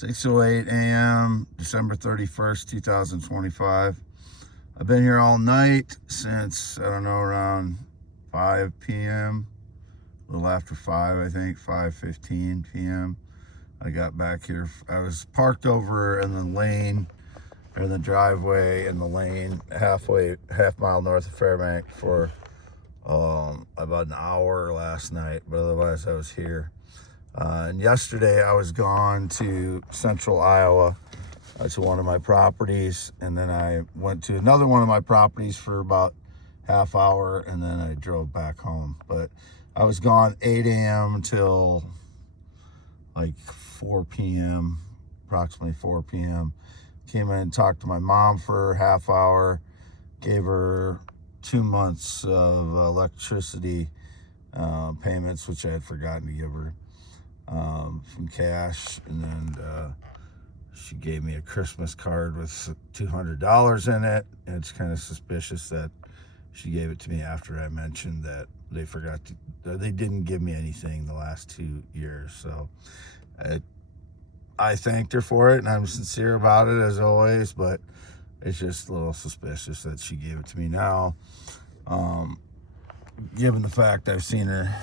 6:08 a.m., December 31st, 2025. I've been here all night since, I don't know, around 5 p.m., a little after 5, I think, 5:15 p.m. I got back here. I was parked over in the lane, or in the driveway in the lane, half mile north of Fairbank for about an hour last night, but otherwise I was here. And yesterday I was gone to central Iowa to one of my properties, and then I went to another one of my properties for about half hour, and then I drove back home. But I was gone 8 a.m. till like 4 p.m., approximately 4 p.m. Came in and talked to my mom for a half hour, gave her 2 months of electricity payments, which I had forgotten to give her, from cash. And then she gave me a Christmas card with $200 in it. And it's kind of suspicious that she gave it to me after I mentioned that they didn't give me anything the last 2 years. So I thanked her for it, and I'm sincere about it as always, but it's just a little suspicious that she gave it to me now, given the fact I've seen her.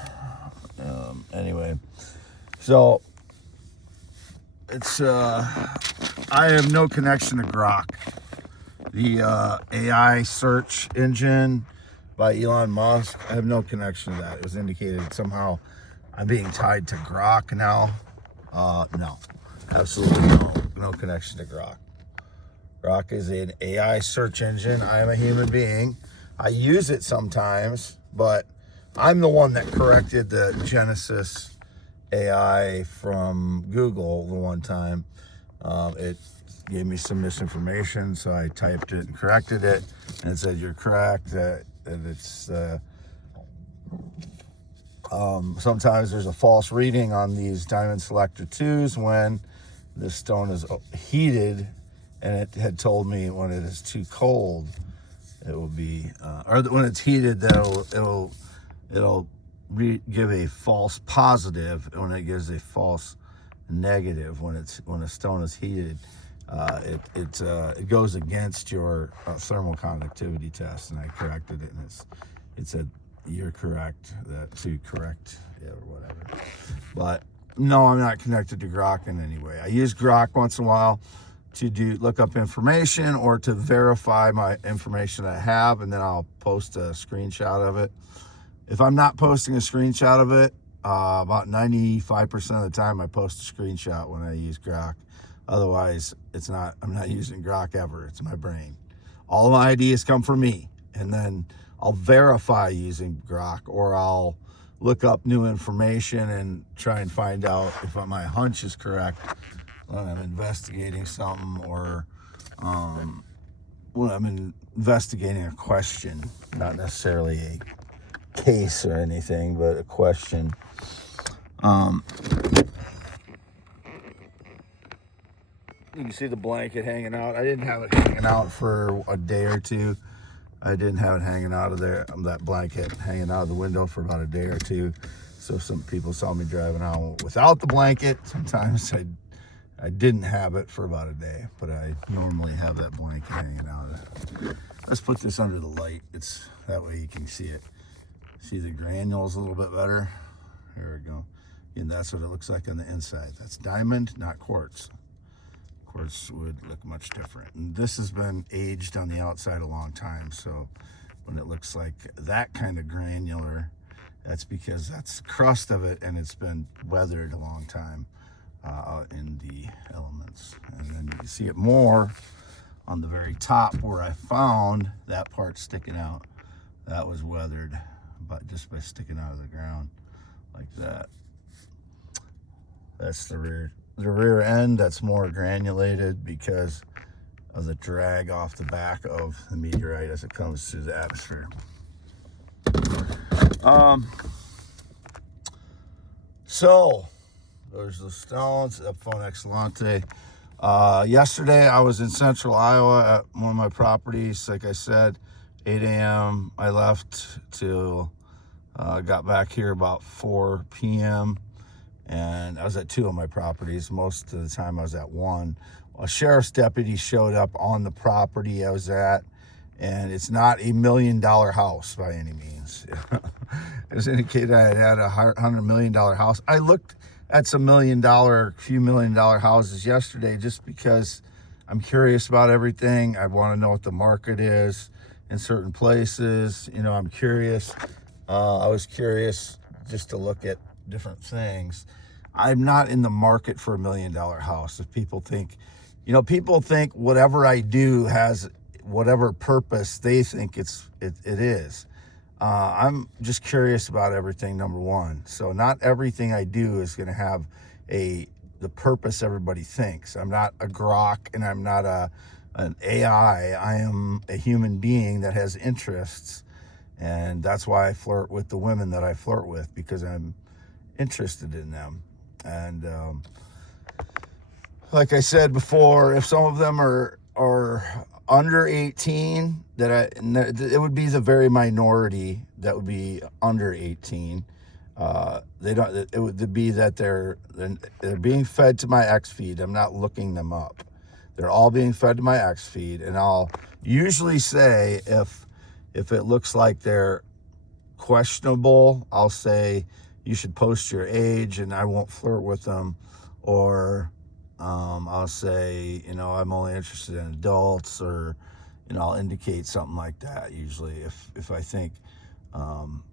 Anyway, so it's I have no connection to GROK, the AI search engine by Elon Musk. I have no connection to that. It was indicated somehow I'm being tied to GROK now. No, absolutely no connection to GROK. GROK is an AI search engine. I am a human being. I use it sometimes, but I'm the one that corrected the Genesis AI from Google the one time. It gave me some misinformation, so I typed it and corrected it, and it said, "You're correct, that it's sometimes there's a false reading on these Diamond Selector 2s when the stone is heated, and it had told me when it is too cold, it will be, or when it's heated, that it'll give a false positive, and when it gives a false negative, when a stone is heated, it goes against your thermal conductivity test." And I corrected it, and it said, "You're correct, that to correct," yeah, or whatever. But no, I'm not connected to GROK in any way. I use GROK once in a while to look up information or to verify my information that I have, and then I'll post a screenshot of it. If I'm not posting a screenshot of it, about 95% of the time I post a screenshot when I use GROK. Otherwise, I'm not using GROK ever. It's my brain. All of my ideas come from me, and then I'll verify using GROK, or I'll look up new information and try and find out if my hunch is correct when I'm investigating something, or when I'm investigating a question, not necessarily a case or anything, but a question. You can see the blanket hanging out. I didn't have it hanging out for a day or two. I didn't have it hanging out of there, that blanket hanging out of the window for about a day or two. So some people saw me driving out without the blanket. Sometimes I didn't have it for about a day, but I normally have that blanket hanging out. Let's put this under the light. That way you can see it. See the granules a little bit better. There we go. And that's what it looks like on the inside. That's diamond, not quartz. Quartz would look much different. And this has been aged on the outside a long time, so when it looks like that kind of granular, that's because that's the crust of it, and it's been weathered a long time out in the elements. And then you can see it more on the very top where I found that part sticking out. That was weathered, but just by sticking out of the ground like that. That's the rear end. That's more granulated because of the drag off the back of the meteorite as it comes through the atmosphere. So there's the stones, Epphone Excellente. Yesterday I was in central Iowa at one of my properties. Like I said, 8 a.m. I left till got back here about 4 p.m. and I was at 2 of my properties. Most of the time I was at 1. A sheriff's deputy showed up on the property I was at, and it's not $1 million house by any means. It was indicated I had a $100 million house. I looked at some few million dollar houses yesterday just because I'm curious about everything. I want to know what the market is in certain places. You know, I'm curious. I was curious just to look at different things. I'm not in the market for $1 million house. If people think, people think whatever I do has whatever purpose they think it is. I'm just curious about everything, number one. So not everything I do is going to have the purpose everybody thinks. I'm not a GROK, and I'm not an AI. I am a human being that has interests, and that's why I flirt with the women that I flirt with, because I'm interested in them. And like I said before, if some of them are under 18, it would be the very minority that would be under 18. It would be that they're being fed to my X feed. I'm not looking them up. They're all being fed to my X feed, and I'll usually say if it looks like they're questionable, I'll say you should post your age, and I won't flirt with them. Or I'll say, I'm only interested in adults, or I'll indicate something like that usually if I think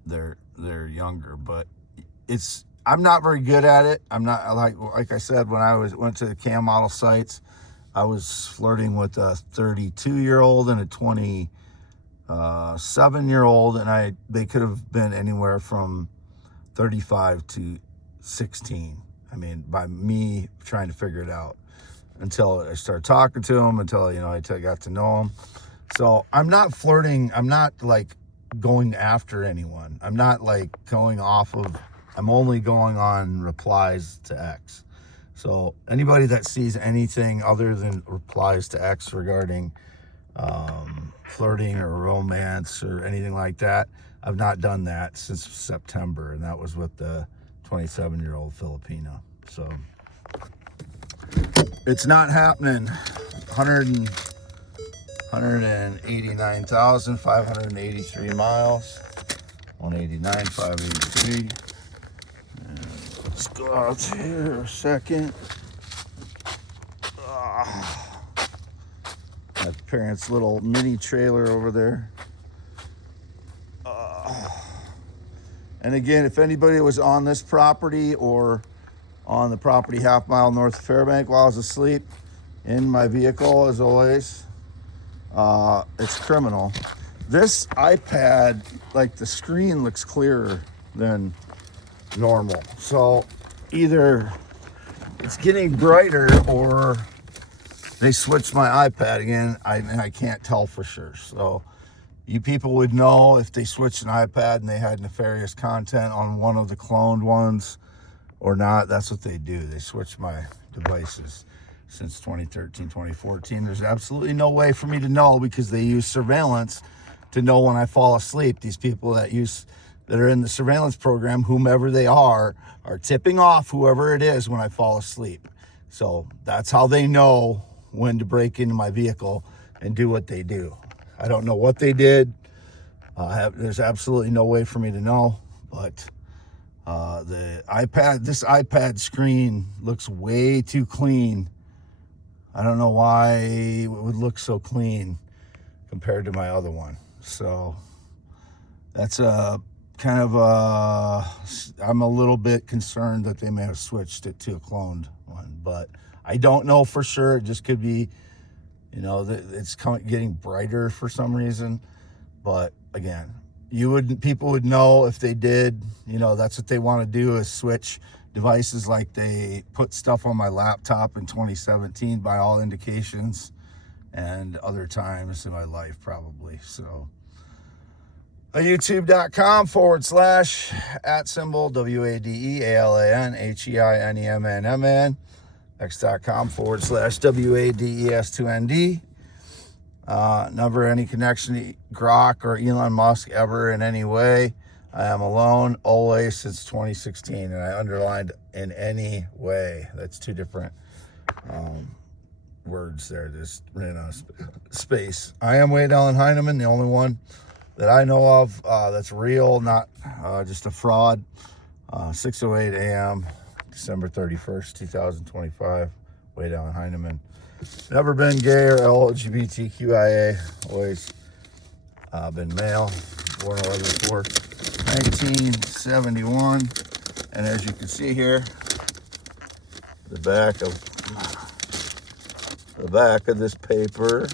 they're younger. But I'm not very good at it. I'm not, like I said, when I went to the cam model sites, I was flirting with a 32-year-old and a 27-year-old, and they could have been anywhere from 35 to 16. I mean, by me trying to figure it out until I started talking to them, until, I got to know them. So I'm not flirting. I'm not like going after anyone. I'm not like I'm only going on replies to X. So anybody that sees anything other than replies to X regarding flirting or romance or anything like that, I've not done that since September, and that was with the 27-year-old Filipino. So it's not happening. 189,583 miles. 189,583. Let's go out here a second. My parents' little mini trailer over there. And again, if anybody was on this property or on the property half mile north of Fairbank while I was asleep in my vehicle, as always, it's criminal. This iPad, like, the screen looks clearer than normal. So either it's getting brighter or they switched my iPad again. I can't tell for sure. So you people would know if they switched an iPad and they had nefarious content on one of the cloned ones or not. That's what they do. They switch my devices since 2013, 2014. There's absolutely no way for me to know, because they use surveillance to know when I fall asleep. These people that are in the surveillance program, whomever they are tipping off whoever it is when I fall asleep. So that's how they know when to break into my vehicle and do what they do. I don't know what they did. There's absolutely no way for me to know, but this iPad screen looks way too clean. I don't know why it would look so clean compared to my other one. So that's kind of I'm a little bit concerned that they may have switched it to a cloned one, but I don't know for sure. It just could be, it's getting brighter for some reason. But again, people would know if they did. That's what they want to do, is switch devices, like they put stuff on my laptop in 2017 by all indications, and other times in my life probably. So youtube.com/@WADEALANHEINEMNMN, x.com/WADES2ND. Never any connection to GROK or Elon Musk ever in any way. I am alone always since 2016, and I underlined in any way. That's two different words there, just written on space. I am Wade Allen Heineman, the only one that I know of that's real, not just a fraud. 6:08 a.m., December 31st, 2025. Wade Allen Heineman. Never been gay or LGBTQIA. Always been male. Born 11/4/1971. And as you can see here, the back of this paper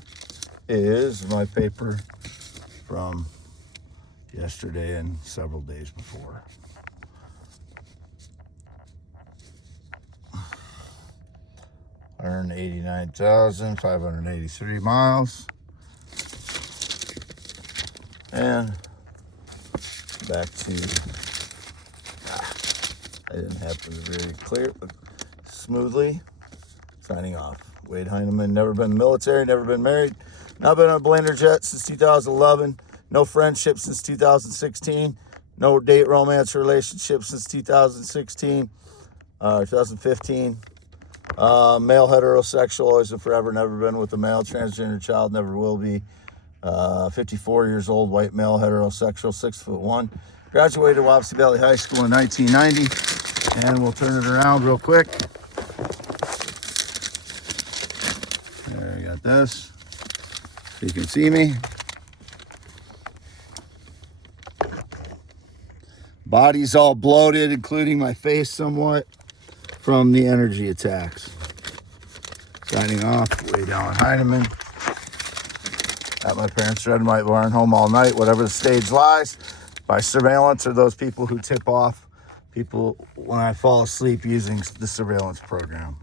is my paper from yesterday and several days before. Earned 89,583 miles. And back to, I didn't have to be very clear, but smoothly signing off. Wade Heineman, never been in the military, never been married, not been on a Blander jet since 2011, no friendship since 2016, no date romance relationship since 2016, 2015. Male heterosexual, always and forever, never been with a male, transgender child, never will be. 54 years old, white male, heterosexual, 6'1". Graduated Wapsie Valley High School in 1990. And we'll turn it around real quick. There, you got this. So you can see me. Body's all bloated, including my face somewhat, from the energy attacks. Signing off, Wade Allen Heineman. At my parents' red and white barn, home all night, whatever the stage lies. By surveillance or those people who tip off people when I fall asleep using the surveillance program.